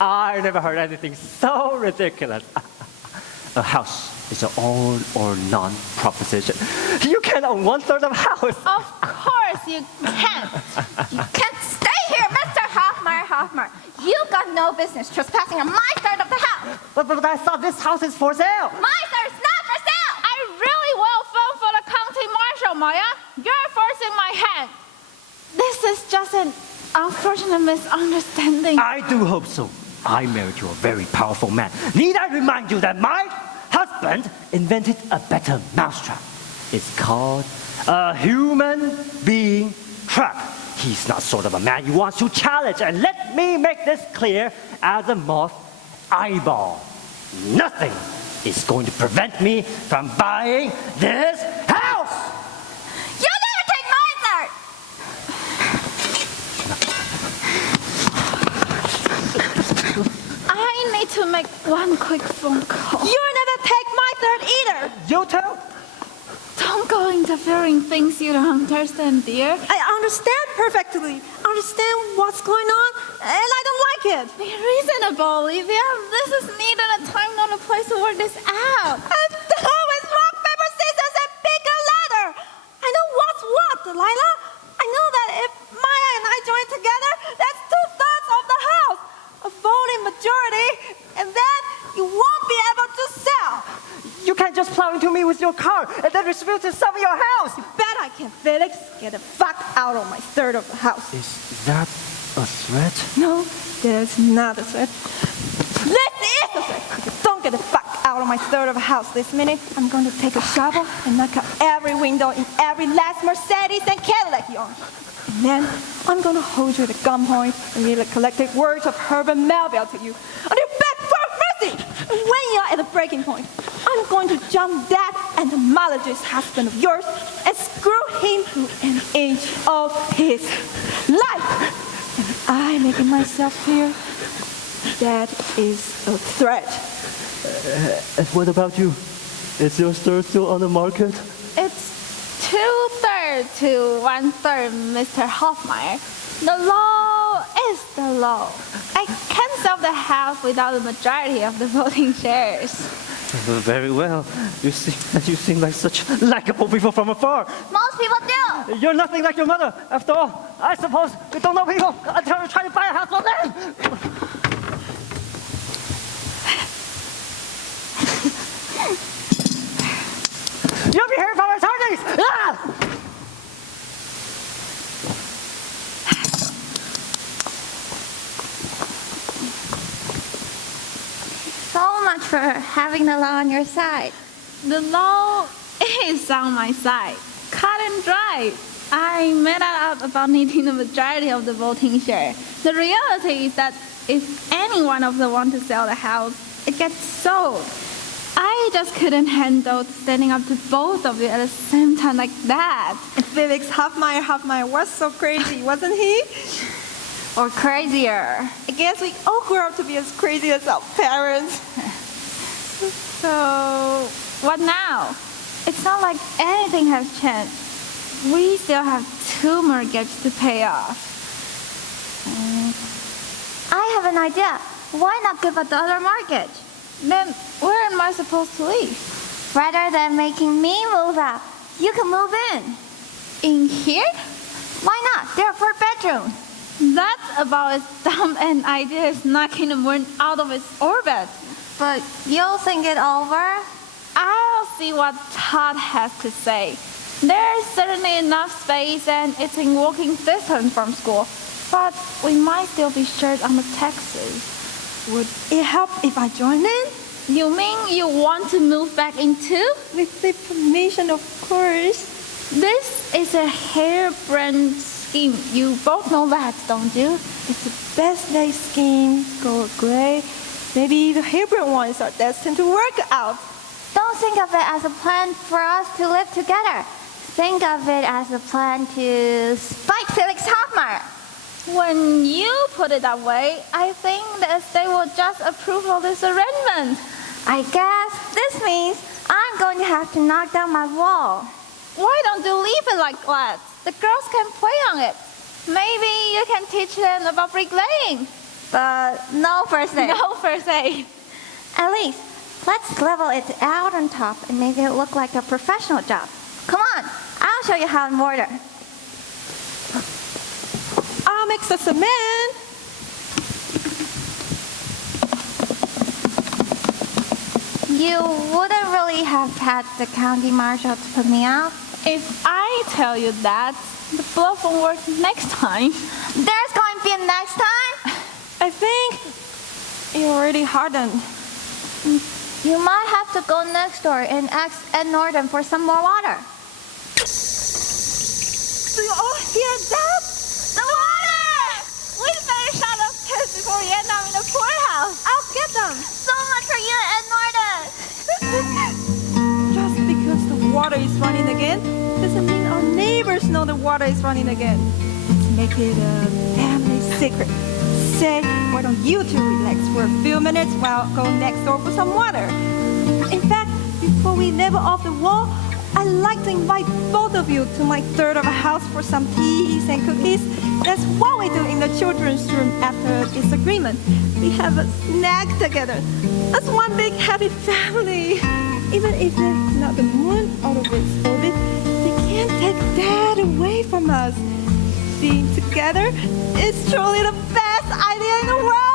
I never heard anything so ridiculous. A house is an all or none proposition. You can't own 1/3 of a house. Of course you can't. You can't stay here, Mr. Hoffmeyer. You got no business trespassing on my third of the house. But I thought this house is for sale. My third's not for sale. I really will phone for the county marshal, Maya. You're forcing my hand. This is just an unfortunate misunderstanding. I do hope so. I married you a very powerful man. Need I remind you that my husband invented a better mousetrap? It's called a human being trap. He's not sort of a man you want to challenge. And let me make this clear as a moth eyeball. Nothing is going to prevent me from buying this house. You'll never take my third. I need to make one quick phone call. You'll never take my third either. You too? Don't go interfering things you don't understand, dear. I understand perfectly. Understand what's going on, and I don't like it. Be reasonable, Olivia. This is neither a time nor a place to work this out. And always rock, paper, scissors, and pick a ladder. I know what's what, Delilah. I know that if Maya and I join together, that's 2/3 of the house. A voting majority, and then you won't be able to sell. You can't just plow into me with your car and then refuse to sell me your house. You bet I can, Felix. Get the fuck out of my third of the house. Is that a threat? No, that's not a threat. This is a threat. If you don't get the fuck out of my third of the house this minute, I'm going to take a shovel and knock out every window in every last Mercedes and Cadillac you own. And then I'm going to hold you at gunpoint and read the collected words of Herbert Melville to you until you beg for mercy. And when you're at the breaking point, I'm going to jump that entomologist husband of yours and screw him through an inch of his life. And I making myself clear, that is a threat. And what about you? Is your store still on the market? It's 2/3 to 1/3, Mr. Hoffmeyer. The law is the law. I can't sell the house without the majority of the voting shares. Very well. You seem like such likable people from afar. Most people do. You're nothing like your mother. After all, I suppose you don't know people until you try to buy a house from them. You'll be hearing from attorneys! Ah! So much for having the law on your side. The law is on my side. Cut and dry. I made that up about needing the majority of the voting share. The reality is that if any one of them want to sell the house, it gets sold. I just couldn't handle standing up to both of you at the same time like that. And Felix Hoffmeyer was so crazy, wasn't he? Or crazier. I guess we all grew up to be as crazy as our parents. So, what now? It's not like anything has changed. We still have 2 mortgages to pay off. I have an idea. Why not give up the other mortgage? Then where am I supposed to live? Rather than making me move out, you can move in. In here? Why not? There are 4 bedrooms. That's about as dumb an idea as knocking the moon out of its orbit. But you'll think it over? I'll see what Todd has to say. There's certainly enough space and it's in walking distance from school. But we might still be short on the taxes. Would it help if I join in? You mean you want to move back in too? With the permission, of course. This is a harebrained scheme. You both know that, don't you? It's the best laid scheme. Go gray. Maybe the harebrained ones are destined to work out. Don't think of it as a plan for us to live together. Think of it as a plan to spite Felix Hoffmeyer. When you put it that way, I think the estate will just approve of this arrangement. I guess this means I'm going to have to knock down my wall. Why don't you leave it like that? The girls can play on it. Maybe you can teach them about bricklaying. But no first aid. No first aid. At least, let's level it out on top and make it look like a professional job. Come on, I'll show you how to mortar. I'll mix the cement. You wouldn't really have had the county marshal to put me out. If I tell you that, the bluff won't work next time. There's going to be a next time. I think you're already hardened. You might have to go next door and ask Ed Norton for some more water. Do you all hear that? The water! We better shut up kids before we end up in the poorhouse. I'll get them. So much for you, Ed Norton. Just because the water is running again doesn't mean our neighbors know the water is running again. Let's make it a family secret. Say, why don't you two relax for a few minutes while I go next door for some water? In fact, before we level off the wall, I'd like to invite both of you to my third of a house for some teas and cookies. That's what we do in the children's room after a disagreement. We have a snack together. That's one big happy family. Even if they're not the moon out of its orbit, they can't take that away from us. Being together is truly the best idea in the world.